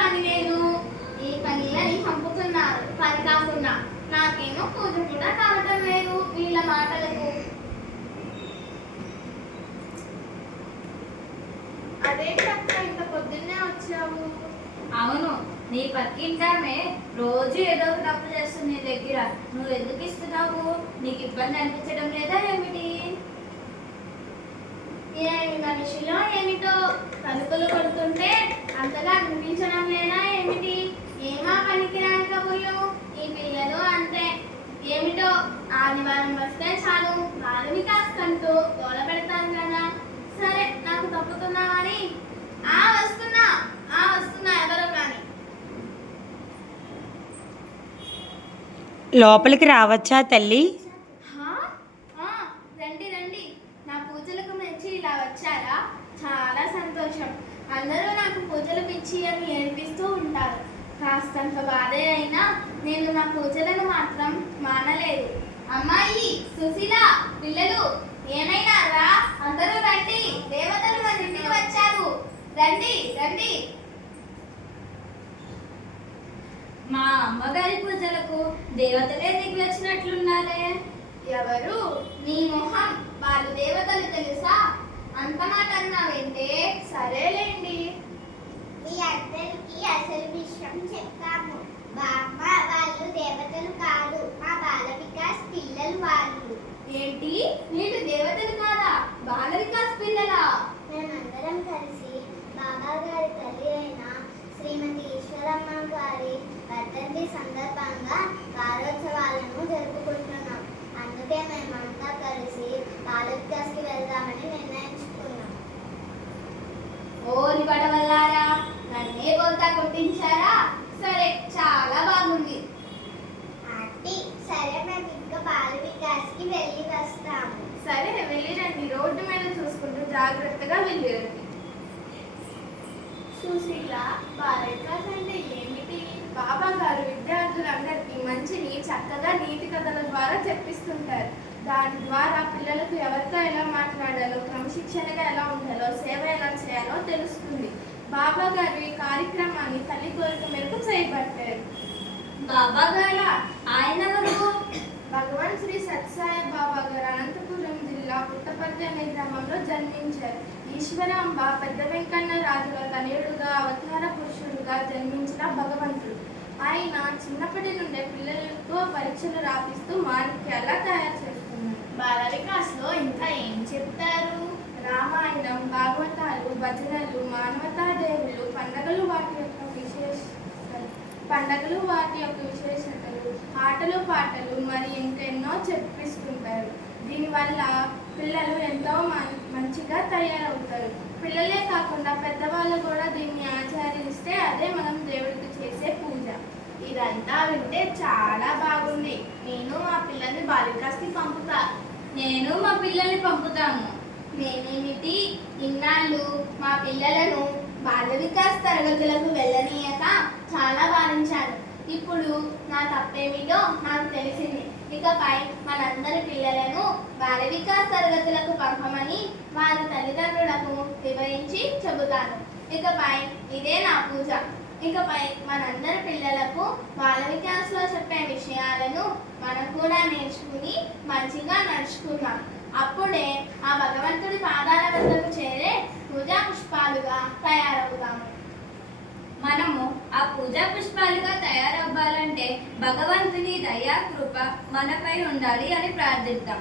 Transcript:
పని లేదు. ఈ పనిలని చంపుతున్నారు పని కాకుండా. నాకేమో పూజ కూడా కావటం లేదు వీళ్ళ మాటలకు. అదేంటక్క ఇంత పొద్దున్నే వచ్చావు? అవును, నీ పక్కింటామే రోజు ఏదో ఒక తప్పు చేస్తుంది నీ దగ్గర. నువ్వు ఎందుకు ఇస్తున్నావు? నీకు ఇబ్బంది అనిపించడం లేదా ఏమిటి? ఏమి మనిషిలో ఏమిటో తలుపులు కొడుతుంటే అంతగా అనిపించడం లేదా ఏమిటి? ఏమా పనికిరాని కబుర్లు ఈ పిల్లలు అంతే. ఏమిటో ఆదివారం వస్తే చాలు బాలవి కాస్తంటూ గోల పెడతాను కదా. సరే నాకు తప్పుతున్నావని వస్తున్నా ఎవరో కానీ. లోపలికి రావచ్చా తల్లి? రండి రండి. నా పూజలకు మెచ్చి ఇలా వచ్చారా? చాలా సంతోషం. అందరూ నాకు పూజలు పిచ్చి అని ఏడిపిస్తూ ఉంటారు. కాస్తంత బాధే అయినా నేను నా పూజలను మాత్రం మానలేదు. అమ్మాయి సుశీల, పిల్లలు ఏమైనా రా, అందరూ రండి. దేవతలు మన ఇంటికి వచ్చారు. రండి రండి. మా అమ్మగారి పూజలకు దేవతలే దిగి వచ్చినట్లున్నారే. ఎవరు? నీ మొహం. వాళ్ళు దేవతలు తెలుసా? అంత మాట అన్నావేంటే? సరేలేండి. మీ అందరికీ అసలు విషయం చెప్తాము. బామ్మ వాళ్ళు దేవతలు కాదు, మా బాల వికాస్ పిల్లలు వాళ్ళు. ఏంటి? మీరు దేవతలు కాదా? బాల వికాస్ పిల్లలా? మేమందరం కలిసి బాబా గారి తల్లి అయిన శ్రీమతి ఈశ్వరమ్మ గారి వర్ధంతి సందర్భంగా వారోత్సవాలను జరుపుకుంటున్నాం. అందుకే మేమంతా కలిసి బాల వికాస్కి వెళ్దామని నిర్ణయించుకున్నాం. ఓరి పడవల్లారా, నన్నే బోల్తా కొట్టించారా? సరే, చాలా బాగుంది. ఆంటీ, సరే మేము ఇంకా బాల వికాస్కి వెళ్ళి వస్తాము. సరే వెళ్ళిరండి. రోడ్డు మీద చూసుకుంటూ జాగ్రత్తగా వెళ్ళిరండి. సుశీల, బాల వికాస్ అంటే ఏమిటి? బాబా గారు విద్యార్థులందరికీ మంచిని చక్కగా నీతి కథల ద్వారా చెప్పిస్తుంటారు. దాని ద్వారా పిల్లలకు ఎవరితో ఎలా మాట్లాడాలో, క్రమశిక్షణగా ఎలా ఉండాలో, సేవ ఎలా చేయాలో తెలుస్తుంది. బాబా గారు ఈ కార్యక్రమాన్ని తల్లి కోరిక మేరకు చేయబట్టారు. బాబా గారా? ఆయన ఎవరు? భగవాన్ శ్రీ సత్సాయి బాబా గారు అనంతపురం జిల్లా పుట్టపర్తి అనే గ్రామంలో జన్మించారు. ఈశ్వరాంబ పెద్ద వెంకన్న రాజుల తనయుడుగా అవతార పురుషుడుగా జన్మించిన భగవంతుడు. ఆయన చిన్నప్పటి నుండే పిల్లలతో పరీక్షలు రాపిస్తూ మాణిక్యాలా తయారు చేస్తున్నారు. బాల వికాస్లో ఇంకా ఏం చెప్తారు? రామాయణం, భాగవతాలు, భజనలు, మానవతా దేవుళ్ళు, పండగలు వాటి యొక్క విశేషతలు, ఆటలు పాటలు మరి ఇంకెన్నో చెప్పిస్తుంటారు. దీనివల్ల పిల్లలు ఎంతో మంచిగా తయారవుతారు. పిల్లలే కాకుండా పెద్దవాళ్ళు కూడా దీన్ని ఆచరిస్తే అదే మనం దేవుడికి చేసే పూజ. ఇదంతా వింటే చాలా బాగుంది. నేను మా పిల్లల్ని బాల వికాస్కి పంపుతా. నేను మా పిల్లల్ని పంపుతాను. నేనేమిటి, ఇన్నాళ్ళు మా పిల్లలను బాల వికాస్ తరగతులకు వెళ్ళనీయక చాలా బాధించాను. ఇప్పుడు నా తప్పేమిటో నాకు తెలిసింది. ఇకపై మనందరి పిల్లలను బాల వికాస్ తరగతులకు పంపమని వారి తల్లిదండ్రులకు వివరించి చెబుతాను. ఇకపై ఇదే నా పూజ. ఇకపై మనందరి పిల్లలకు బాల వికాస్లో చెప్పే విషయాలను మనం కూడా నేర్చుకుని మంచిగా నడుచుకుందాం. అప్పుడే ఆ భగవంతుడి పాదాల వద్దకు చేరే పూజా పుష్పాలుగా తయారవుతాము. మనము ఆ పూజా పుష్పాలుగా తయారవ్వాలంటే భగవంతుని దయా కృప మనపై ఉండాలి అని ప్రార్థిద్దాం.